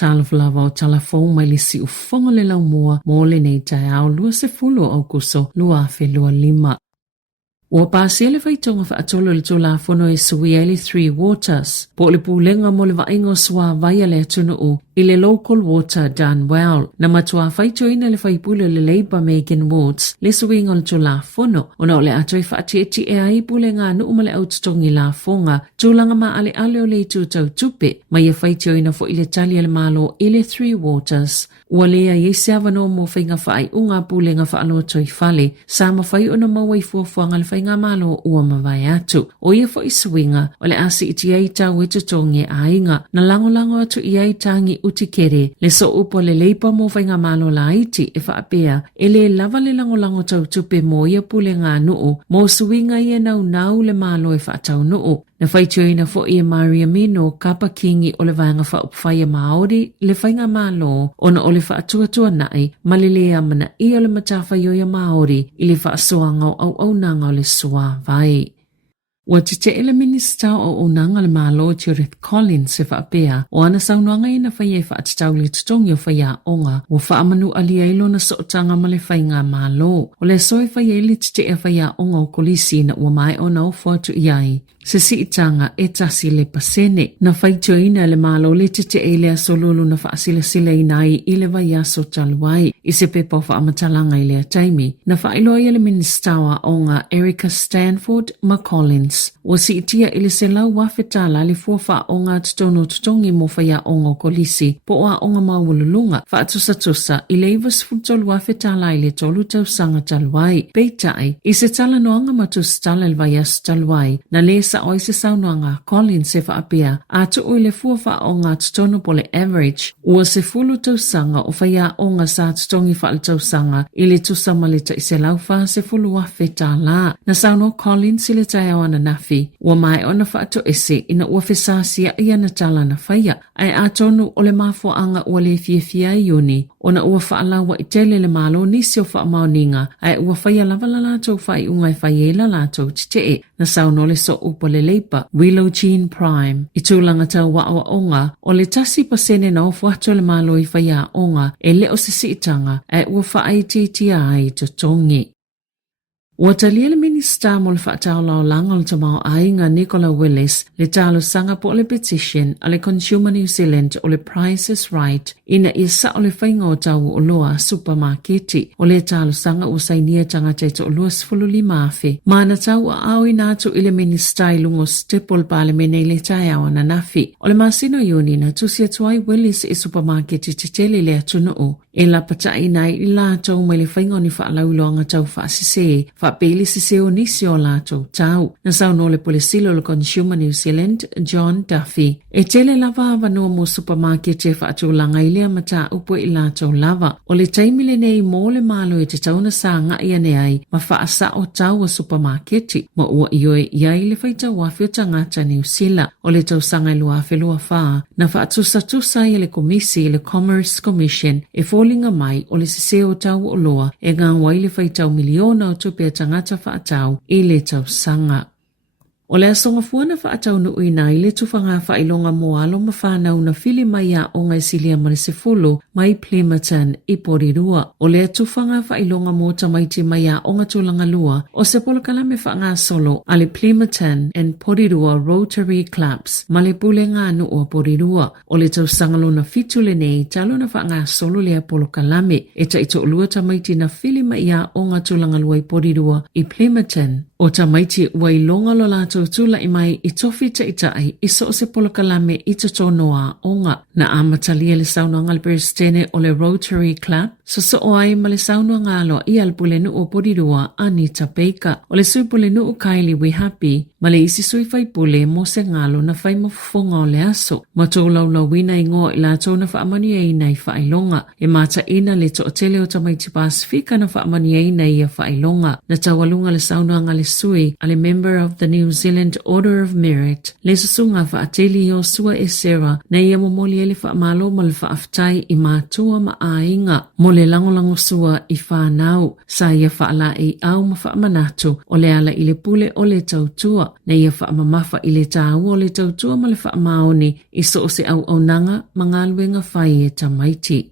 Talaflava o talafong mai le si ufonga le lau mua mo le nei tai au lua se fulu au kuso lua fe lua lima. Ua pāsia le whaitonga whaatolo le tōla whono e Suieli 3 Waters. Po le pūlenga mo le waingo swa vaia le atunu u i le local water done well. Na matua whaitoina le whaipule le Labour Megan Woods le suinga le tōla whono. Ona o le atoi whaatieti e ai pulenga nu umale au tutongi la whonga. Tūlanga ma ale ale o le tūtau tupe. Mai e whaitoina fo i le talia le malo i le 3 Waters. Ua lea i se avano mo whainga whaai unga pulenga whaalo toi whale. Sama whai ona mawai fuafuanga le whainga malo ua mawai atu. O ia fo i swinga o le asi iti ai tau e tutongi a inga. Na lango atu i ai tangi uti kere. Le so upo le leipa mo whainga malo la iti e whaapea. E le lava le lango tau tupe mo ia pulenga nuu. Mo swinga ia nau le malo e whaatau nuu. Na whaitioina fo i Maria Mino kapa kingi o le vanga whaupwhaia Māori le whainga malo ona o le whaatuatua nai malilea mana i o le matawhaioia Māori i le whaasoanga au nanga o le sua vai. Ua te ele minista o unanga le malo Judith Collins se whaapea o ana saunoanga i na whaia whaatatau le tutongi o whaia onga o whaamanu alia ilo na sootanga ma le whainga malo. O le soe whaia li te e whaia onga o kolisi na ua mai ona o whatu iai. Se siitanga e tasi le pasene na whaitioina le malo le te ele a solulu na whaasila inai i le vaiaso taluai i se pepa o whaamatalanga i le ataimi. Na whailoa le ministawa onga Erica Stanford ma Collins. O siitia ili se lau wafetala le fuafa onga tutongi mo whaia onga kolisi po oa onga mawululunga whaatusa i le iwas futolu wafetala i le tolu tau sanga taluai. Peitai, i se tala noanga matus tala le vaiaso taluai na le sa oi se saunoanga Collins se whaapea a tu ui le fuafa onga tutono po le average ua se fulu tau sanga o whaia onga sa tutongi wha le tau sanga i le tusamalita i se lau wha se fulu wafetala. Na sauno Collins i le tai awana nafi, ua mai ona whaato ese ina ua whesasia ia na tala na whaia, ai atonu o le mafuanga ua le fiafia iuni, ona ua whaalawa i tele le malo nisi o whaamauninga, ai ua whaia lava la lato whai ungai whaiela lato titee, na sauno le so upo le leipa, Willow Jean Prime, i tūlanga tau wa onga, o le tasi pasene na o whato le malo i whaia onga, e leo se siitanga, ai ua whaaititia ai tutongi. Ua talia le minista mo le whaatau lao langa o le tamao ainga Nicola Willis le talo sanga po le petition a le Consumer New Zealand o le Price is Right ina i sa o le whainga o tau o loa supermarketi o le talo sanga o sainia tangata i to o loa sifululi maafe. Mana tau a au inatu i le minista i lungo stipol pa le mene i le tai awa na nafi. O le masino yuni na tusia tuai Willis i supermarketi te tele le atunu o. E la patai nai i la tau mai le whainga ni whaalauloanga tau whaasise peli se seo nisi o lato tau. Na sauno le polisilo le Consumer New Zealand, John Duffy. E tele lava avano mo supermarket e whaatu langa ilea mata upo i lato lava. O le taimile nei mo le malo e te tauna sa nga ia ne ai ma whaasa o tau a supermarketi. Ma ua ioe iai le whaita wafio tangata New Zealand. O le tau sanga ilua whelua whaa. Na whaatusa i le komisi le Commerce Commission e fōlinga mai o le siseo tau o loa e ngā wai le whaitau miliona o tupe tangata whaatau i le tau sanga. O le asonga fuana whaatau nui nai le tufanga whailonga moalo ma whanau na fili mai a o ngai silia marisefulu mai Plimerton i Porirua. O le tufanga whailonga mo tamaiti mai a o ngatulanga lua o se polokalame whaanga solo a le Plimerton and Porirua Rotary Clubs ma le pule ngā nu o Porirua. O le tau sangalo na fitu le nei talo na whaanga solo le polokalame e ta ito lua tamaiti na fili mai a o ngatulanga lua i Porirua i Plimerton. O tamaiti wailonga lo lato tula i mai i tofi ta itai i so se polokalame i totonoa onga na amatalia le saunoanga le peristene o le Rotary Club so o ai ma le saunoanga alo i alpule nu o Porirua Anita Baker o le suipule nu o Kylie We Happy ma le isi sui fai pule mo se ngalo na fai mafufonga o le aso ma tōlau la wina i ngō i la tōna whaamani e ina i whailonga e mata ina le to otele o tamaiti Pasifika na whaamani e ina i a whailonga na tawalunga le saunoanga le sui a le member of the New Zealand Order of Merit le susunga whaateli o sua e Sarah na ia momoli ele whaamalo ma le whaaftai i mātua ma ainga mo le le lango sua I whanau, sa ia whaala I au ma whaamanatu, o le ala I le pule o le tautua, na ia whaamamafa I le tāu o le tautua ma le whaamaoni, I so o se au nanga, mangaluenga whai e tamaiti.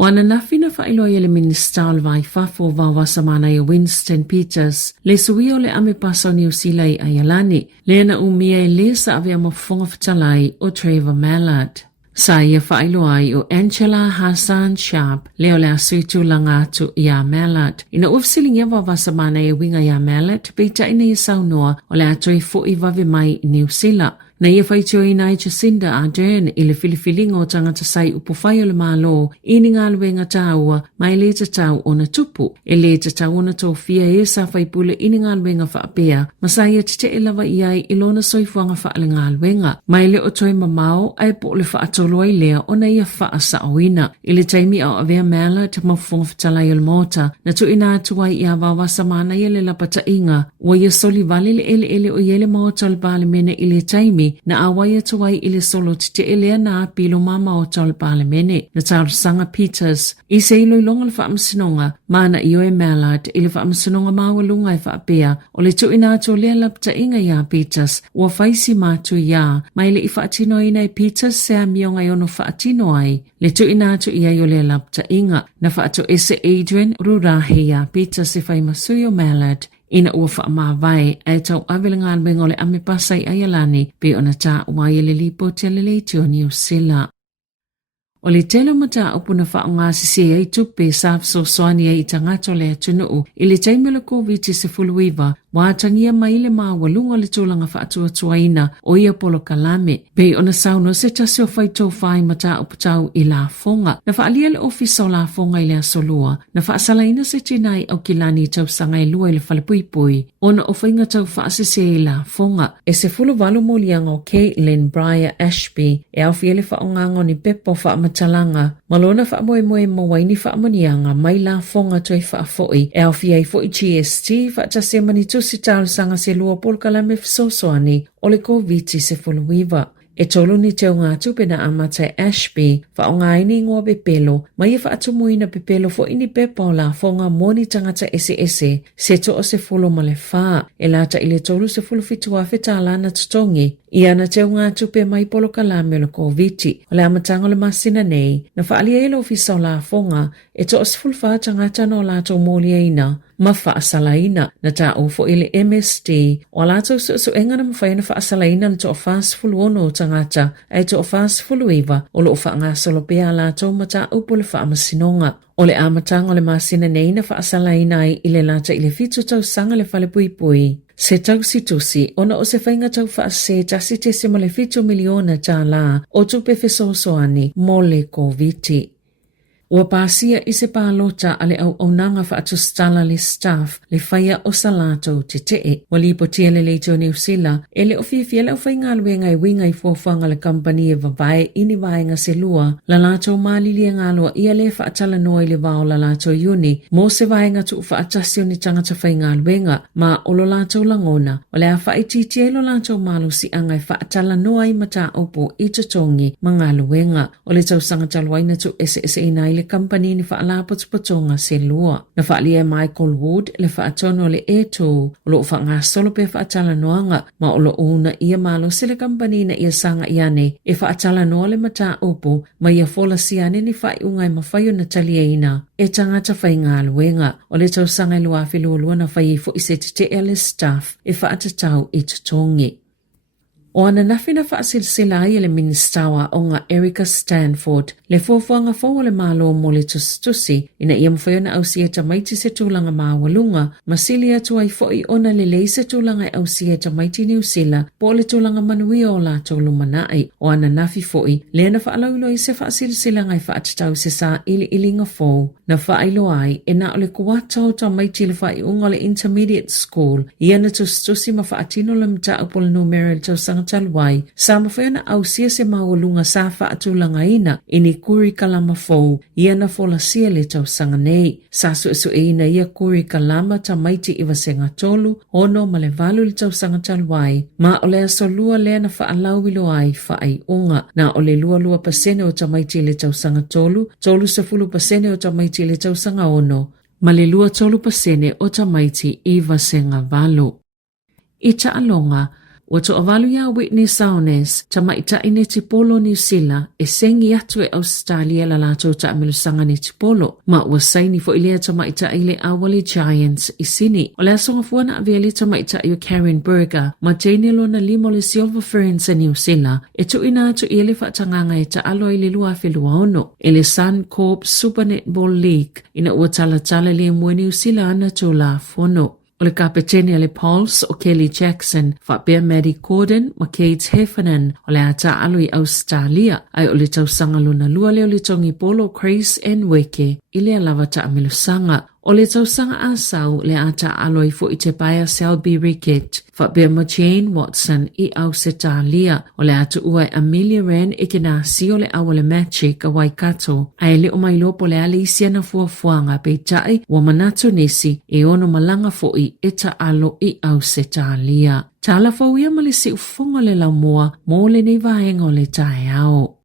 O ana nafina whailoa ia le minista o le vai whafo wawasa mana ia Winston Peters, le sui o le ame pasa o New Zealand I Ayalani, le ana umia e le sa avea mafonga whatalai o Trevor Mallard. Sa ia whailoa ai o Angela Hassan Sharp, leo le asuitu langa atu ia Mallard. Ina ufsilingia wawasa mana ia winga ia Mallard, beita ina ia saunoa o le atoi fo I vave mai I New Zealand. Na ia whaitio I nai Jacinda Ardern I le filifilinga o tangata sai upowhai o le malo I ni ngā luenga tāua mai le tatau o na tupu. E le tatau o na tōwhia e sa whaipule I ni ngā luenga whaapea, masai e tite e lawa iai I lona soifuanga whaale ngā luenga. Mai le o toi mamao ai po le whaatoloa I lea o na ia whaasa oina. I le taimi au avea mela te mafonga whatalai o le mota, na tu ina atuai I a wawasa mana I le lapata inga, wa ia soli vale le ele o iele mota o le bale mene I le taimi, na awai atuai I le solo tite elea na apilo mama o tau le palemene. Na tau sanga Peters, I se ilo ilonga le whaamasinonga, mana I oe Mallard I le whaamasinonga mawalunga I whaapea, o le tu ina ato lea lapta inga ia Peters, ua whaisi mātu ia, mai le I whaatino ina I Peters se a mionga I ono whaatino ai, le tu ina ato ia I o lea lapta inga, na whaato ese Adrian rurahe ia Peters I whaimasui o Mallard, ina ua whaamawai e tau awelenga albenga o le ame pasai Ayalani pe ona tā uai le lipo te leitio New Zealand. O le telo mata upuna whaonga sisi ai tupe sāp so soani ai tangato le atunuu I le taimela COVID-19 wātangia mai le mawalunga le tūlanga whaatuatuaina o ia polo kalame. Bei ona sauno se tasi o whaitau whai mata uputau I la fonga. Na whaalia le ofisa o la fonga I le asolua. Na whaasalaina se tinai au kilani tau sanga I lua I le whalepuipui. Ona o whainga tau whaasese I la fonga. E se fulu walu molianga o Caitlin Briar Ashby e au fiele whaongango ni pepo whaamatalanga. Malona whaamoe mawaini whaamonianga mai la fonga toi whaafoi. E au fiei foi GST whaatase manitu si tau sanga se lua polkalame fsosoani o le COVID-19. E tolu ni teo ngā tupena amata Ashby, whaongaini ngua pepelo, mai e whaatumuina pepelo fo ini pepa o la fonga moni tangata ese, se to o se fulo ma le wha, e lata ile tolu se fulo fitua whetalana tutongi, I ana teo ngā tupe mai polo kalame o le COVID, o le amatanga o le masina nei, na whaalia ilo ofisa o la fonga, e to o se fulo wha tangata no lato moliaina, ma whaasalaina na tā ofo I le MSD o lātou su engana mawhaina whaasalaina na to o whaasfulu ono o tangata ai to o whaasfulu iwa o lo o whaangasolo pia lātou ma tā upo le whaamasinonga. O le amatanga o le masina nei na whaasalaina ai I le lata I le fitu tau sanga le whale pui. Se tau situsi, ona o se whainga tau whaase tasi te se mo le fitu miliona tā la o tupe fesosoani mo le COVID. Ua pāsia I se pālota ale au nanga whaatustala le staff le whaia o salato te tee. Wa lipo tia le leito New Zealand, e le ofiafia le whainga aluenga I winga I fuafanga le kampani e vavae ini vaenga se lua, la lato malili e ngalua ia le whaatala noa I le vao la lato uni, mo se vaenga tu whaatasio ni tangata whainga aluenga, ma o lo lato langona, o le a whaititi e lo lato malu si angai whaatala noa I mata opo I tutongi mga aluenga, o le tau sangataloaina tu ese ina le kampani ni whaalapotopotonga se lua. Na whaalia Michael Wood le whaatono le e-tō o lo whaanga solo pe whaatala noanga ma o lo una ia malo se le kampani na ia sanga iane e whaatala noa le mata opo ma ia fola siane ni whaiungai mawhaio na talieina e tangata whainga aluenga o le tau sanga lua whilulua na whaifo I se te ele staff e whaatatau I tutongi. O ana nafina whaasilsila ai le ministawa o ngā Erica Stanford, le fuafuanga fōa le mālo mo le tustusi, ina ia mwhaiona ausia tamaiti se tūlanga māwalunga, masili atu ai fōi ona le lei se tūlanga ausia tamaiti New Zealand, po le tūlanga manuia o la tōlu manai, o ana nafi fōi, le ana whaalaulo I se whaasilsila ngai whaatatau se sā ilinga fō, na whaailo ai, e na o le kuatau tamaiti le whai unga le intermediate school, ia na tustusi ma whaatino le mta upol numero le tausanga sangatalwai, sa mawhena au sia se maolunga sa whaatulanga ina, ini kuri kalama fau, ia na fola sia le tau sanga nei. Sa su ina ia kuri kalama ta maiti iwa senga tolu, ono ma le valu le tau sangatalwai, ma ole aso lua lea na whaalauilo ai whaai unga, na ole lua pasene o ta maiti le tau sanga tolu 30% o ta maiti le tau sanga ono, ma le 2% o ta maiti iwa senga valu. I ta alonga, o to avalu ya Whitney Saunes, ta maita ine tipolo New Zealand, e sengi atu e Australia la lato ta amilusanga ni tipolo. Ma ua saini fo ilea ta maita ile awali Giants i sini. O le asonga fuana aviali ta maita i Karen Berger, ma Jane lona limo le Silver Ferns e New Zealand, e tu ina atu i ele whaatanganga e ta alo i le lua whelua ono. E le Suncorp Super Netball League, ina ua tala le mwe New Zealand na tu la fono. O le kapeteni le Pulse o Kelly Jackson, whapea Maddie Corden, ma Kate Heffernan, o le ata alo i Australia, ai o le tausanga luna lua leo le tongi polo Chris Nweke, i le alawa ta amilusanga. O le tausanga asau le ata alo i fo i te paia Selby Rickett, whapea ma Jane Watson i Aotearoa, o le atu ua Amelia Wren e ke nasi o le awale Magic a Waikato, ai le o mai lopo le ali isia na fuafuanga pe tai wa manatu nisi e ono malanga fo i eta alo i Aotearoa. Tala fau ia malisi ufonga le la moa, mo le nei vahenga o le tae ao.